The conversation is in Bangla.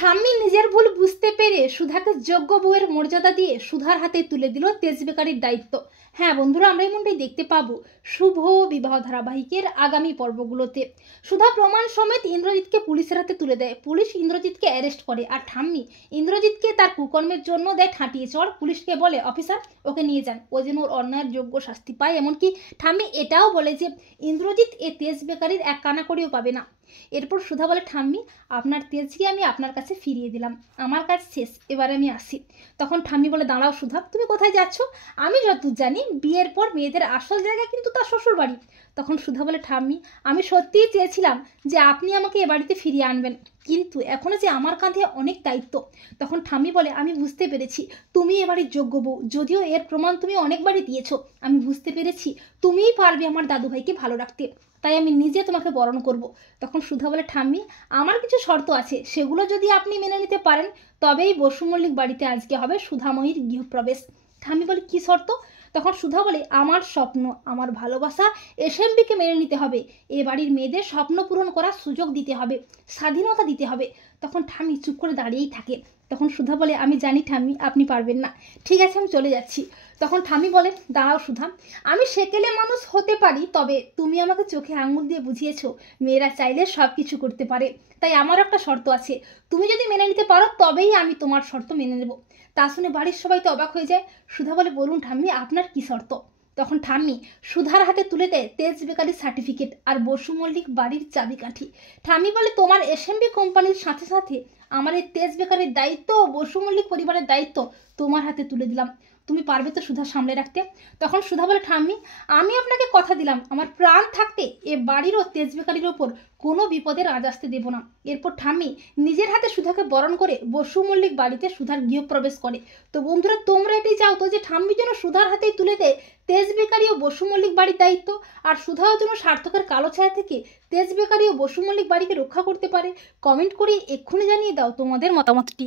ঠাম্মি নিজের ভুল বুঝতে পেরে সুধাকে যোগ্য বউয়ের মর্যাদা দিয়ে সুধার হাতে তুলে দিল তেজ বেকারির দায়িত্ব। হ্যাঁ বন্ধুরা, আমরা এমনটাই দেখতে পাবো শুভ বিবাহ ধারাবাহিকের আগামী পর্বগুলোতে। সুধা প্রমাণ সমেত ইন্দ্রজিৎকে পুলিশের হাতে তুলে দেয়, পুলিশ ইন্দ্রজিৎকে অ্যারেস্ট করে, আর ঠাম্মি ইন্দ্রজিৎকে তার কুকর্মের জন্য দেয় ঠাঁটিয়ে চড়। পুলিশকে বলে, অফিসার ওকে নিয়ে যান, ও যেন ওর অন্যায়ের যোগ্য শাস্তি পায়। এমনকি ঠাম্মি এটাও বলে যে ইন্দ্রজিৎ এ তেজ বেকারির এক কানা করেও পাবে না। এরপর সুধা বলে, ঠাম্মি আপনার তেজকে আমি আপনার কাছে ফিরিয়ে দিলাম, আমার কাজ শেষ, এবার আমি আসি। তখন ঠাম্মি বলে, দাঁড়াও সুধা, তুমি কোথায় যাচ্ছ? আমি যতদূর জানি বিয়ের পর মেয়েদের আসল জায়গা কিন্তু তার শ্বশুর বাড়ি। তখন সুধা বলে, ঠাম্মি আমি সত্যিই চেয়েছিলাম যে আপনি আমাকে এ বাড়িতে ফিরিয়ে আনবেন, কিন্তু এখনো যে আমার কাঁধে অনেক দায়িত্ব। তখন ঠাম্মি বলে, আমি বুঝতে পেরেছি তুমি এ বাড়ির যোগ্য বউ, যদিও এর প্রমাণ তুমি অনেকবারই দিয়েছো। আমি বুঝতে পেরেছি তুমিই পারবে আমার দাদুভাইকে ভালো রাখতে, তাই আমি নিজে তোমাকে বরণ করব। তখন সুধা বলে, ঠাম্মি আমার কিছু শর্ত আছে, সেগুলো যদি আপনি মেনে নিতে পারেন তবেই বসু মল্লিক বাড়িতে আজকে হবে সুধাময়ীর গৃহপ্রবেশ। ঠাম্মি বলে, কি শর্ত? তখন সুধা বলে, আমার স্বপ্ন, আমার ভালোবাসা এসএমবিকে মেনে নিতে হবে, এ বাড়ির মেয়েদের স্বপ্ন পূরণ করার সুযোগ দিতে হবে, স্বাধীনতা দিতে হবে। তখন ঠাম্মি চুপ করে দাঁড়িয়েই থাকে। তখন সুধা বলে, আমি জানি ঠাম্মি আপনি পারবেন না, ঠিক আছে আমি চলে যাচ্ছি। তখন ঠাম্মি বলে, দাঁড়াও সুধা, আমি সেকেলে মানুষ হতে পারি, তবে তুমি আমাকে চোখে আঙুল দিয়ে বুঝিয়েছো মেয়েরা চাইলে সব কিছু করতে পারে, তাই আমার একটা শর্ত আছে, তুমি যদি মেনে নিতে পারো তবেই আমি তোমার শর্ত মেনে নেব। তা শুনে বাড়ির সবাই তো অবাক হয়ে যায়। সুধা বলে, বলুন ঠাম্মি আপনার কি শর্ত? তখন ঠাম্মি সুধার হাতে তুলে দেয় তেজ বেকারির সার্টিফিকেট আর বসু মল্লিক বাড়ির চাবিকাঠি। ঠাম্মি বলে, তোমার এসএমবি কোম্পানির সাথে সাথে আমার এই তেজ বেকারির দায়িত্ব ও বসু মল্লিক পরিবারের দায়িত্ব তোমার হাতে তুলে দিলাম, তুমি পারবে তো সুধা সামলে রাখতে? তখন সুধা বলে, ঠাম্মি আমি আপনাকে কথা দিলাম আমার প্রাণ থাকতে এ বাড়ির ও তেজ বেকারির ওপর কোনো বিপদের আজ আসতে দেব না। এরপর ঠাম্মি নিজের হাতে সুধাকে বরণ করে বসু মল্লিক বাড়িতে সুধার গৃহপ্রবেশ করে। তো বন্ধুরা, তোমরা এটাই চাও তো যে ঠাম্মি যেন সুধার হাতেই তুলে দেয় তেজ বেকারি ও বসু মল্লিক বাড়ির দায়িত্ব, আর সুধাও যেন সার্থকের কালো ছায়া থেকে তেজ বেকারি ও বসু মল্লিক বাড়িকে রক্ষা করতে পারে? কমেন্ট করে এক্ষুনি জানিয়ে দাও তোমাদের মতামতটি।